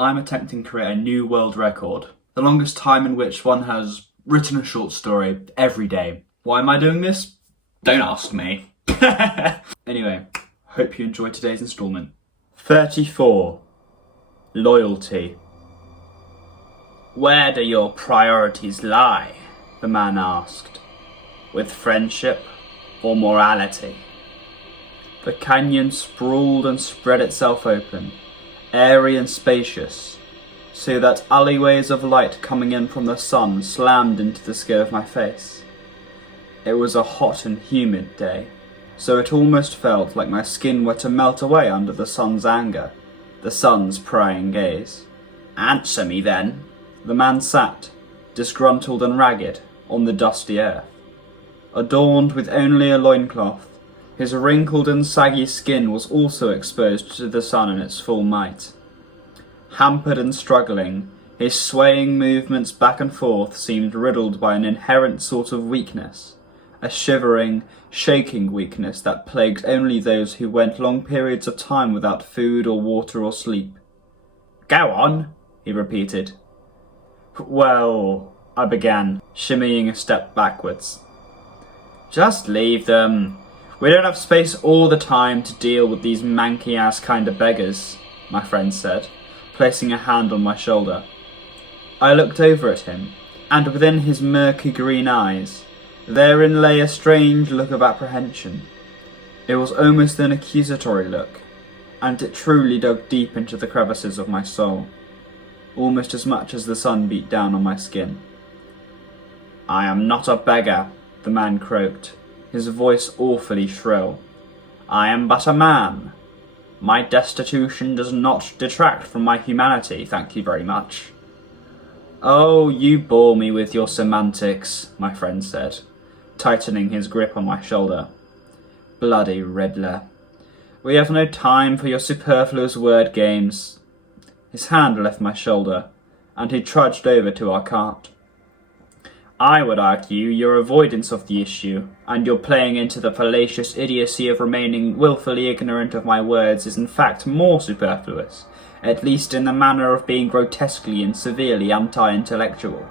I'm attempting to create a new world record. The longest time in which one has written a short story every day. Why am I doing this? Don't ask me. Anyway, hope you enjoyed today's instalment. 34. Loyalty. Where do your priorities lie? The man asked. With friendship or morality? The canyon sprawled and spread itself open, airy and spacious, so that alleyways of light coming in from the sun slammed into the skin of my face. It was a hot and humid day, so it almost felt like my skin were to melt away under the sun's anger, the sun's prying gaze. Answer me then. The man sat, disgruntled and ragged, on the dusty earth. Adorned with only a loincloth, his wrinkled and saggy skin was also exposed to the sun in its full might. Hampered and struggling, his swaying movements back and forth seemed riddled by an inherent sort of weakness, a shivering, shaking weakness that plagued only those who went long periods of time without food or water or sleep. Go on, he repeated. Well, I began, shimmying a step backwards. Just leave them. We don't have space all the time to deal with these manky-ass kind of beggars, my friend said, placing a hand on my shoulder. I looked over at him, and within his murky green eyes, therein lay a strange look of apprehension. It was almost an accusatory look, and it truly dug deep into the crevices of my soul, almost as much as the sun beat down on my skin. I am not a beggar, the man croaked, his voice awfully shrill. I am but a man. My destitution does not detract from my humanity, thank you very much. Oh, you bore me with your semantics, my friend said, tightening his grip on my shoulder. Bloody Riddler. We have no time for your superfluous word games. His hand left my shoulder, and he trudged over to our cart. I would argue your avoidance of the issue, and your playing into the fallacious idiocy of remaining willfully ignorant of my words is in fact more superfluous, at least in the manner of being grotesquely and severely anti-intellectual.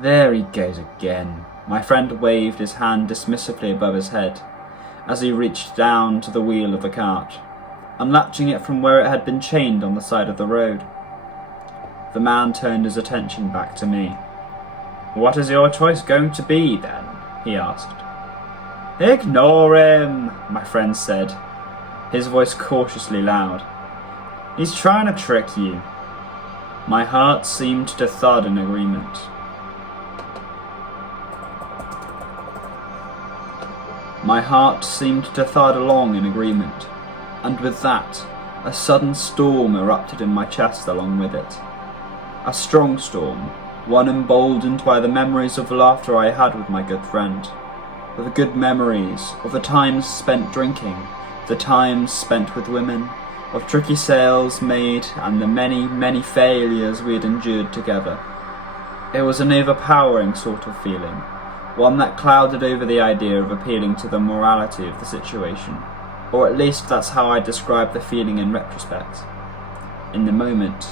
There he goes again. My friend waved his hand dismissively above his head, as he reached down to the wheel of the cart, unlatching it from where it had been chained on the side of the road. The man turned his attention back to me. What is your choice going to be, then? He asked. Ignore him, my friend said, his voice cautiously loud. He's trying to trick you. My heart seemed to thud in agreement. My heart seemed to thud along in agreement, and with that, a sudden storm erupted in my chest along with it. A strong storm, one emboldened by the memories of the laughter I had with my good friend, of the good memories of the times spent drinking, the times spent with women, of tricky sales made and the many, many failures we had endured together. It was an overpowering sort of feeling, one that clouded over the idea of appealing to the morality of the situation, or at least that's how I describe the feeling in retrospect. In the moment,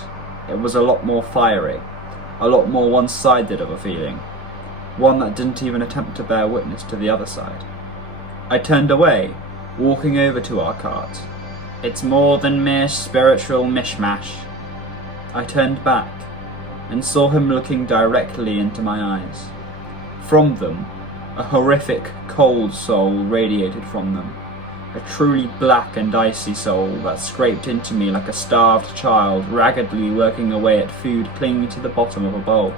it was a lot more fiery, a lot more one-sided of a feeling, one that didn't even attempt to bear witness to the other side. I turned away, walking over to our cart. It's more than mere spiritual mishmash. I turned back, and saw him looking directly into my eyes. From them, a horrific, cold soul radiated from them, a truly black and icy soul that scraped into me like a starved child raggedly working away at food clinging to the bottom of a bowl.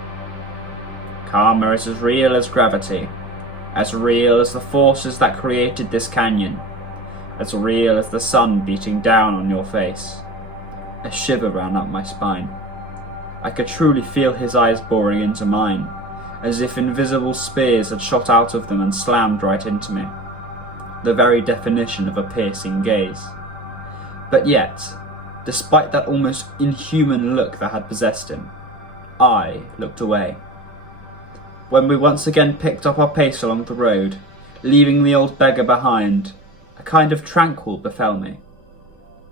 Karma is as real as gravity, as real as the forces that created this canyon, as real as the sun beating down on your face. A shiver ran up my spine. I could truly feel his eyes boring into mine, as if invisible spears had shot out of them and slammed right into me. The very definition of a piercing gaze. But yet, despite that almost inhuman look that had possessed him, I looked away. When we once again picked up our pace along the road, leaving the old beggar behind, a kind of tranquil befell me.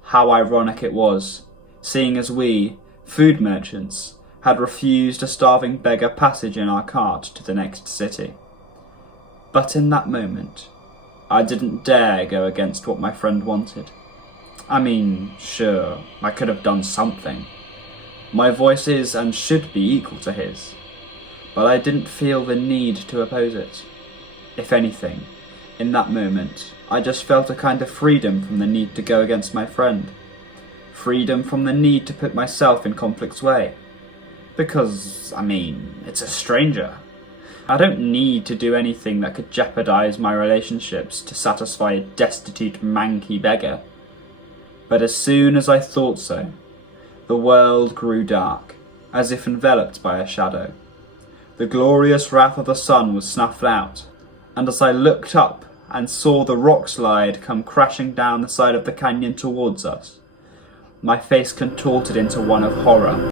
How ironic it was, seeing as we, Food merchants had refused a starving beggar passage in our cart to the next city. But in that moment, I didn't dare go against what my friend wanted. I mean, sure, I could have done something. My voice is and should be equal to his, but I didn't feel the need to oppose it. If anything, in that moment, I just felt a kind of freedom from the need to go against my friend. Freedom from the need to put myself in conflict's way. Because, I mean, it's a stranger. I don't need to do anything that could jeopardize my relationships to satisfy a destitute, manky beggar. But as soon as I thought so, the world grew dark, as if enveloped by a shadow. The glorious wrath of the sun was snuffed out, and as I looked up and saw the rock slide come crashing down the side of the canyon towards us, my face contorted into one of horror.